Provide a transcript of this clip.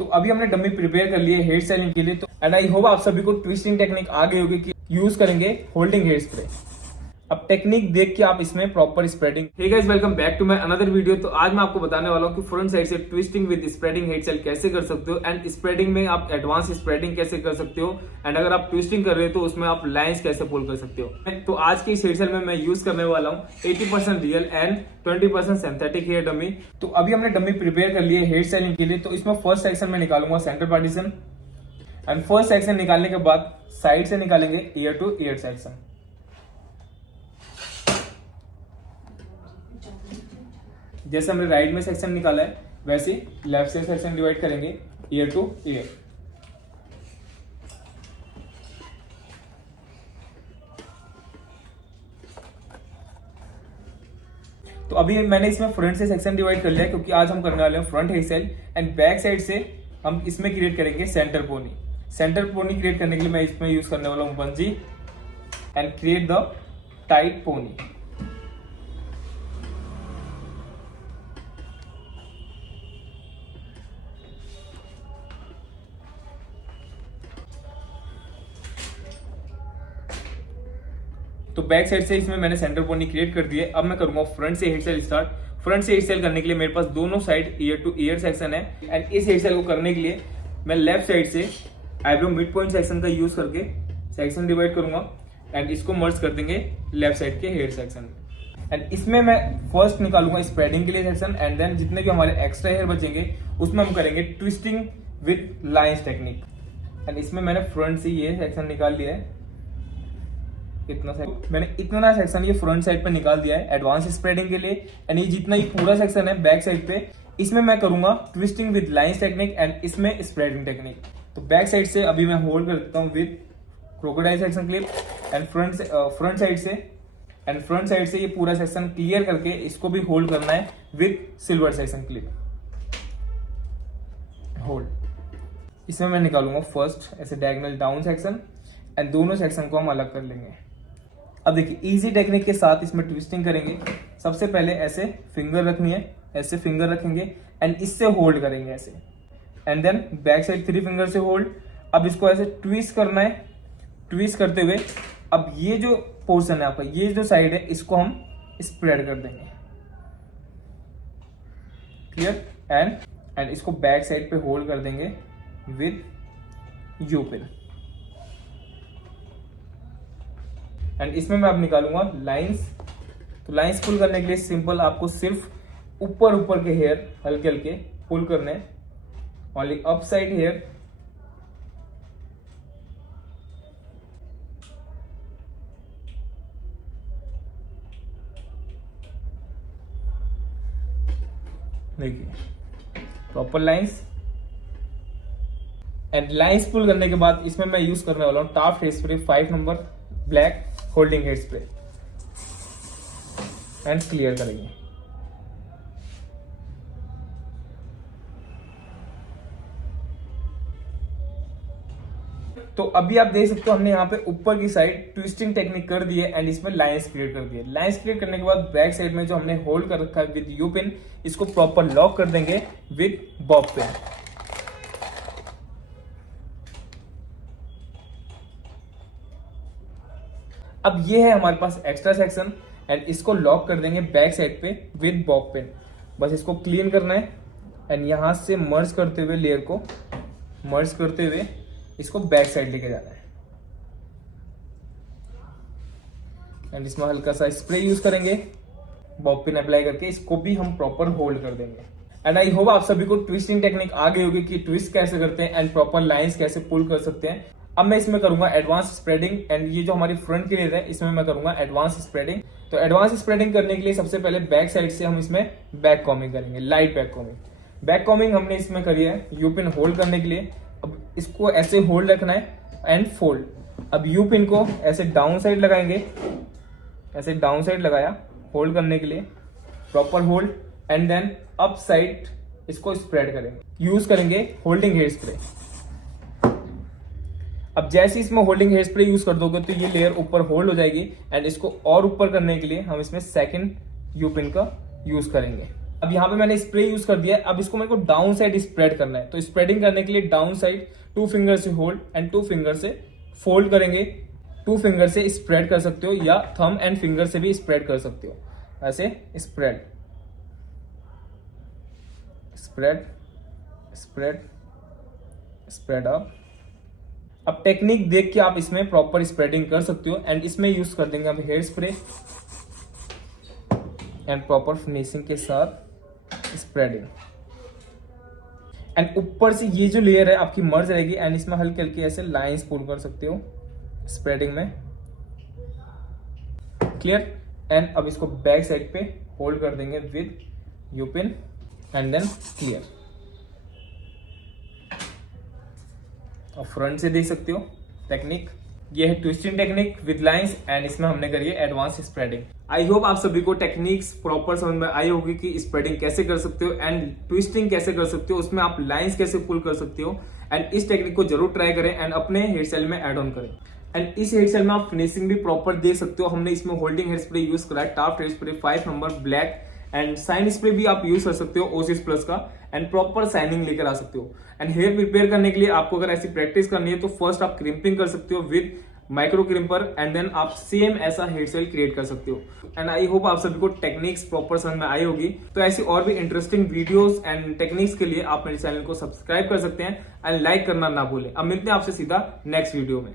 तो अभी हमने डमी प्रिपेयर कर लिए हेयर स्टाइलिंग के लिए। तो एंड आई होप आप सभी को ट्विस्टिंग टेक्निक आ गई होगी कि यूज करेंगे होल्डिंग हेयर स्प्रे। अब टेक्निक देख के आप इसमें proper spreading. Hey guys, welcome back to my another video. तो आज मैं आपको बताने वाला हूँ कि फ्रंट साइड से twisting with spreading hair style कैसे कर सकते हो एंड स्प्रेडिंग में आप एडवांस स्प्रेडिंग कैसे कर सकते हो एंड अगर आप ट्विस्टिंग कर रहे हो तो उसमें आप लाइंस कैसे पुल कर सकते हो। तो आज की इस हेयर स्टाइल में मैं यूज करने वाला हूँ 80% real and 20% synthetic hair dummy. तो अभी हमने डमी प्रिपेयर कर लिए हेयर स्टाइलिंग के लिए। तो इसमें फर्स्ट सेक्शन में निकालूंगा centre partition and first section निकालने के बाद साइड से निकालेंगे ईयर टू ईयर सेक्शन। जैसे हमने राइट में सेक्शन निकाला है वैसे लेफ्ट से सेक्शन डिवाइड करेंगे ईयर टू ईयर। तो अभी मैंने इसमें फ्रंट से सेक्शन डिवाइड कर लिया क्योंकि आज हम करने वाले हैं front hair style and back side से हम इसमें क्रिएट करेंगे centre pony. Centre pony create करने के लिए मैं इसमें यूज करने वाला हूं bungee and create the tight pony. तो बैक साइड से इसमें मैंने सेंटर पोनी क्रिएट कर दिए। अब मैं करूंगा फ्रंट से हेयर स्टाइल स्टार्ट। फ्रंट से हेयर स्टाइल करने के लिए मेरे पास दोनों side year two year section है एंड इस हेयर स्टाइल को करने के लिए मैं लेफ्ट साइड से आईब्रो मिड पॉइंट सेक्शन का यूज करके सेक्शन डिवाइड करूंगा एंड इसको मर्ज कर देंगे लेफ्ट साइड के हेयर सेक्शन में। एंड इसमें मैं फर्स्ट निकालूंगा स्प्रेडिंग के लिए सेक्शन एंड देन जितने भी हमारे एक्स्ट्रा हेयर बचेंगे उसमें हम करेंगे twisting with lines technique. And इसमें मैंने फ्रंट से ये सेक्शन निकाल लिया है। मैंने इतना सेक्शन ये फ्रंट साइड पे निकाल दिया है एडवांस स्प्रेडिंग के लिए एंड ये जितना ही पूरा सेक्शन है बैक साइड पे इसमें मैं करूंगा twisting with lines technique and इसमें स्प्रेडिंग टेक्निक। तो बैक साइड से अभी मैं होल्ड कर देता हूँ with crocodile section clip and front side से ये पूरा सेक्शन क्लियर करके इसको भी होल्ड करना है with silver section clip hold. इसमें मैं निकालूंगा फर्स्ट ऐसे डायगोनल डाउन सेक्शन एंड दोनों सेक्शन को हम अलग कर लेंगे। अब देखिए इजी टेक्निक के साथ इसमें ट्विस्टिंग करेंगे। सबसे पहले ऐसे फिंगर रखनी है, ऐसे फिंगर रखेंगे एंड इससे होल्ड करेंगे ऐसे and then back side 3 finger से होल्ड। अब इसको ऐसे ट्विस्ट करना है। ट्विस्ट करते हुए अब ये जो पोर्शन है आपका, ये जो साइड है इसको हम स्प्रेड कर देंगे। क्लियर? एंड इसको बैक साइड पे होल्ड कर देंगे विद यू पिन एंड इसमें मैं अब निकालूंगा लाइंस। तो लाइंस पुल करने के लिए सिंपल आपको सिर्फ ऊपर के हेयर हल्के हल्के पुल करने हैं। ओनली अप साइड हेयर देखिए proper lines and lines pull करने के बाद इसमें मैं यूज करने वाला हूं Taft hair spray 5 number black holding hair spray and clear करेंगे। तो अभी आप देख सकते हो हमने यहाँ पे ऊपर की साइड ट्विस्टिंग टेक्निक कर दी है एंड इसमें लाइंस क्रिएट कर दिए। लाइंस क्रिएट करने के बाद बैक साइड में जो हमने होल्ड कर रखा है विद यू पिन इसको प्रॉपर लॉक कर देंगे विद बॉब पिन। अब ये है हमारे पास एक्स्ट्रा सेक्शन एंड इसको लॉक कर देंगे बैक साइड पे विद बॉब पिन। बस इसको क्लीन करना है एंड यहां से मर्ज करते हुए लेयर को मर्ज करते हुए इसको बैक साइड लेके जाना है एंड इसमें हल्का सा स्प्रे यूज करेंगे बॉब पिन अप्लाई करके इसको भी हम प्रॉपर होल्ड कर देंगे। एंड आई होप आप सभी को ट्विस्टिंग टेक्निक आ गई होगी कि ट्विस्ट कैसे करते हैं एंड प्रॉपर लाइंस कैसे पुल कर सकते हैं। अब मैं इसमें करूंगा एडवांस स्प्रेडिंग एंड ये जो हमारी फ्रंट की लेयर है इसमें मैं करूंगा एडवांस स्प्रेडिंग। तो एडवांस स्प्रेडिंग करने के लिए सबसे पहले बैक साइड से हम इसमें बैक कॉमिंग करेंगे, light back combing. Back combing हमने इसमें करी है यू पिन होल्ड करने के लिए। अब इसको ऐसे होल्ड रखना है एंड फोल्ड। अब यू पिन को ऐसे डाउन साइड लगाएंगे, ऐसे डाउन साइड लगाया होल्ड करने के लिए, proper hold and then up side इसको स्प्रेड करेंगे, यूज करेंगे होल्डिंग हेयर स्प्रे। अब जैसे इसमें होल्डिंग हेयर स्प्रे यूज कर दोगे तो ये लेयर ऊपर होल्ड हो जाएगी एंड इसको और ऊपर करने के लिए हम इसमें सेकंड यू पिन का यूज करेंगे। अब यहाँ पे मैंने स्प्रे यूज कर दिया है। अब इसको मेरे को डाउन साइड स्प्रेड करना है, तो स्प्रेडिंग करने के लिए डाउन साइड 2 फिंगर से होल्ड एंड 2 फिंगर से फोल्ड करेंगे। 2 फिंगर से स्प्रेड कर सकते हो या थंब एंड फिंगर से भी स्प्रेड कर सकते हो। ऐसे spread spread spread spread up. अब टेक्निक देख के आप इसमें प्रॉपर स्प्रेडिंग कर सकते हो। एंड इसमें यूज कर देंगे अब hair spray and proper finishing के साथ स्प्रेडिंग। एंड ऊपर से ये जो लेयर है आपकी मर्ज रहेगी एंड इसमें हल्के हल्के ऐसे लाइंस पुल कर सकते हो स्प्रेडिंग में। क्लियर। एंड अब इसको बैक साइड पे होल्ड कर देंगे विद यूपिन एंड देन क्लियर। और फ्रंट से देख सकते हो टेक्निक, ये है twisting technique with lines and इसमें हमने करी है एडवांस स्प्रेडिंग। आई होप आप सभी को टेक्निक्स प्रॉपर समझ में आई होगी कि स्प्रेडिंग कैसे कर सकते हो एंड ट्विस्टिंग कैसे कर सकते हो, उसमें आप लाइंस कैसे पुल कर सकते हो। एंड इस टेक्निक को जरूर ट्राई करें एंड अपने हेयर स्टाइल में एड ऑन करें। एंड इस हेयर स्टाइल में आप फिनिशिंग भी प्रॉपर देख सकते हो। हमने इसमें होल्डिंग हेयर स्प्रे यूज करा है, Taft hair spray 5 number black and shine spray भी आप यूज कर सकते हो ओसिस प्लस का एंड प्रॉपर शाइनिंग लेकर आ सकते हो। एंड हेयर प्रिपेयर करने के लिए आपको अगर ऐसी प्रैक्टिस करनी है तो फर्स्ट आप क्रिम्पिंग कर सकते हो with micro crimper and then आप सेम ऐसा हेयर स्टाइल क्रिएट कर सकते हो। एंड आई होप आप सभी को टेक्निक्स प्रॉपर समझ में आई होगी। तो ऐसी और भी इंटरेस्टिंग वीडियोस एंड टेक्निक्स के लिए आप मेरे चैनल को सब्सक्राइब कर सकते हैं एंड लाइक करना ना भूलें। अब मिलते हैं आपसे सीधा नेक्स्ट वीडियो में।